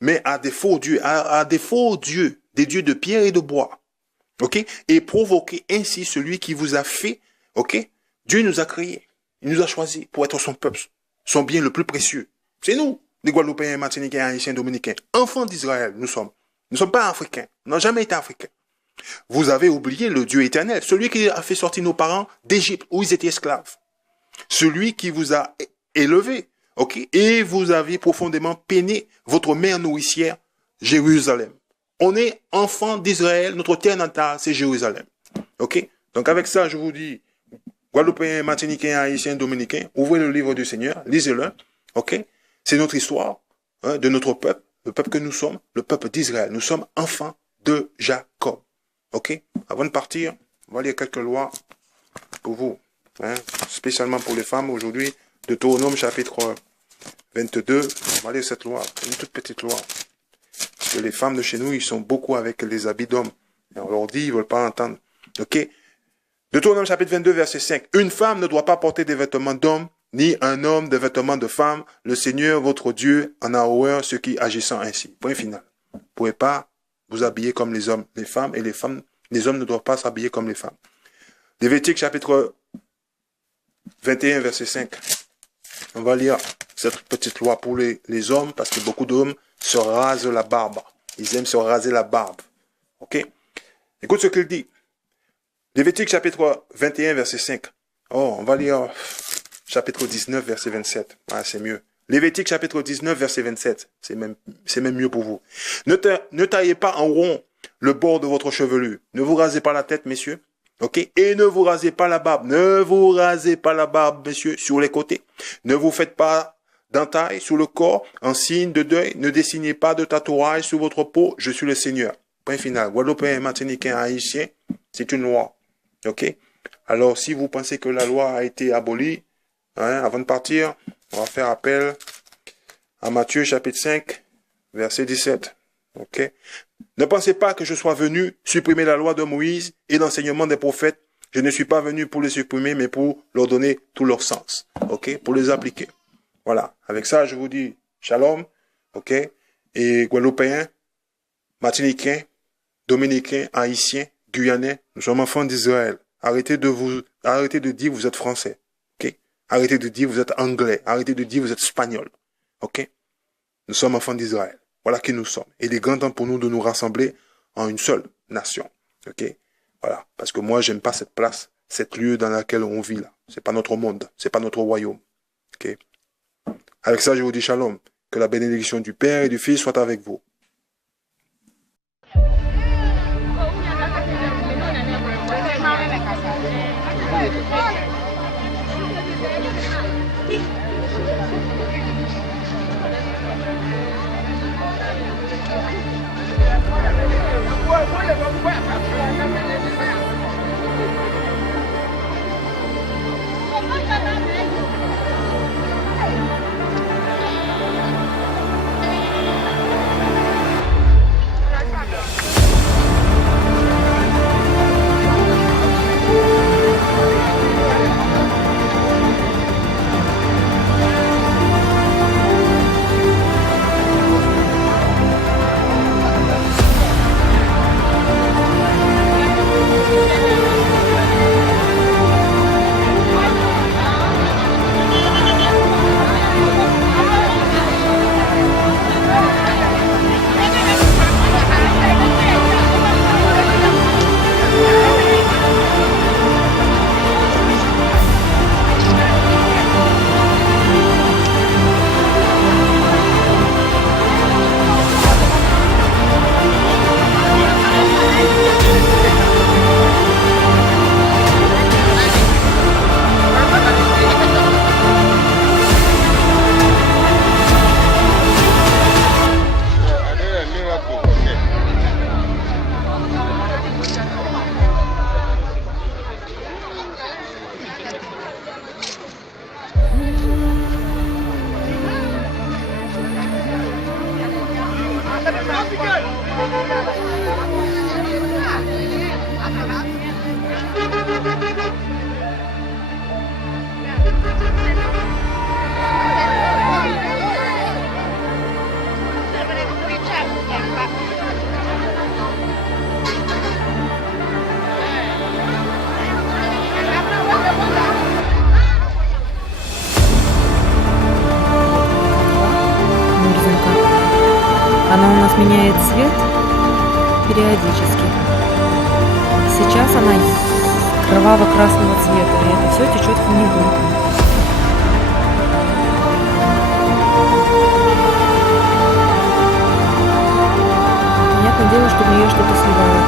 mais à des faux dieux, à des faux dieux, des dieux de pierre et de bois. Ok? Et provoquez ainsi celui qui vous a fait. Ok? Dieu nous a créés. Il nous a choisis pour être son peuple, son bien le plus précieux. C'est nous, les Guadeloupéens, Martiniquais, Haïtiens, Dominicains. Enfants d'Israël, nous sommes. Nous ne sommes pas africains. Nous n'avons jamais été africains. Vous avez oublié le Dieu éternel, celui qui a fait sortir nos parents d'Égypte, où ils étaient esclaves. Celui qui vous a élevé, ok? Et vous avez profondément peiné votre mère nourricière, Jérusalem. On est enfants d'Israël, notre terre natale, c'est Jérusalem. Ok? Donc avec ça, je vous dis, Guadeloupéens, Martiniquais, Haïtiens, Dominicains, ouvrez le livre du Seigneur, lisez-le, ok? C'est notre histoire, hein, de notre peuple, le peuple que nous sommes, le peuple d'Israël. Nous sommes enfants de Jacob, ok? Avant de partir, on va lire quelques lois pour vous, hein, spécialement pour les femmes aujourd'hui, Deutéronome chapitre 22, on va lire cette loi, une toute petite loi. Parce que les femmes de chez nous, ils sont beaucoup avec les habits d'hommes. Et on leur dit, ils ne veulent pas entendre, ok? Deutéronome chapitre 22, verset 5. Une femme ne doit pas porter des vêtements d'homme, ni un homme des vêtements de femme. Le Seigneur, votre Dieu, en a horreur ceux qui agissant ainsi. Point final. Vous ne pouvez pas vous habiller comme les hommes, les femmes, et les hommes ne doivent pas s'habiller comme les femmes. Lévitique chapitre 21, verset 5. On va lire cette petite loi pour les hommes, parce que beaucoup d'hommes se rasent la barbe. Ils aiment se raser la barbe. Ok? Écoute ce qu'il dit. Lévitique chapitre 21, verset 5. Oh, on va lire chapitre 19, verset 27. Ah, c'est mieux. Lévitique chapitre 19, verset 27. C'est même mieux pour vous. Ne taillez pas en rond le bord de votre chevelure. Ne vous rasez pas la tête, messieurs. Ok? Et ne vous rasez pas la barbe. Ne vous rasez pas la barbe, messieurs, sur les côtés. Ne vous faites pas d'entaille sur le corps en signe de deuil. Ne dessinez pas de tatouage sur votre peau. Je suis le Seigneur. Point final. Guadeloupéen, Martiniquais, Haïtien, c'est une loi. Ok? Alors, si vous pensez que la loi a été abolie, hein, avant de partir, on va faire appel à Matthieu chapitre 5, verset 17. Ok? Ne pensez pas que je sois venu supprimer la loi de Moïse et l'enseignement des prophètes. Je ne suis pas venu pour les supprimer, mais pour leur donner tout leur sens. Ok? Pour les appliquer. Voilà. Avec ça, je vous dis shalom. Ok? et Guadeloupéens, Martiniquais, Dominicains, Haïtiens, Guyanais, nous sommes enfants d'Israël. Arrêtez de dire vous êtes français. Ok? Arrêtez de dire vous êtes anglais. Arrêtez de dire vous êtes espagnol. Ok? Nous sommes enfants d'Israël. Voilà qui nous sommes. Et il est grand temps pour nous de nous rassembler en une seule nation. Ok? Voilà. Parce que moi, j'aime pas cette place, cette lieu dans laquelle on vit là. C'est pas notre monde. C'est pas notre royaume. Ok? Avec ça, je vous dis shalom. Que la bénédiction du Père et du Fils soit avec vous. Она у нас меняет цвет периодически. Сейчас она кроваво-красного цвета, и это все течет в Неву. Понятное дело, что в нее что-то сливают.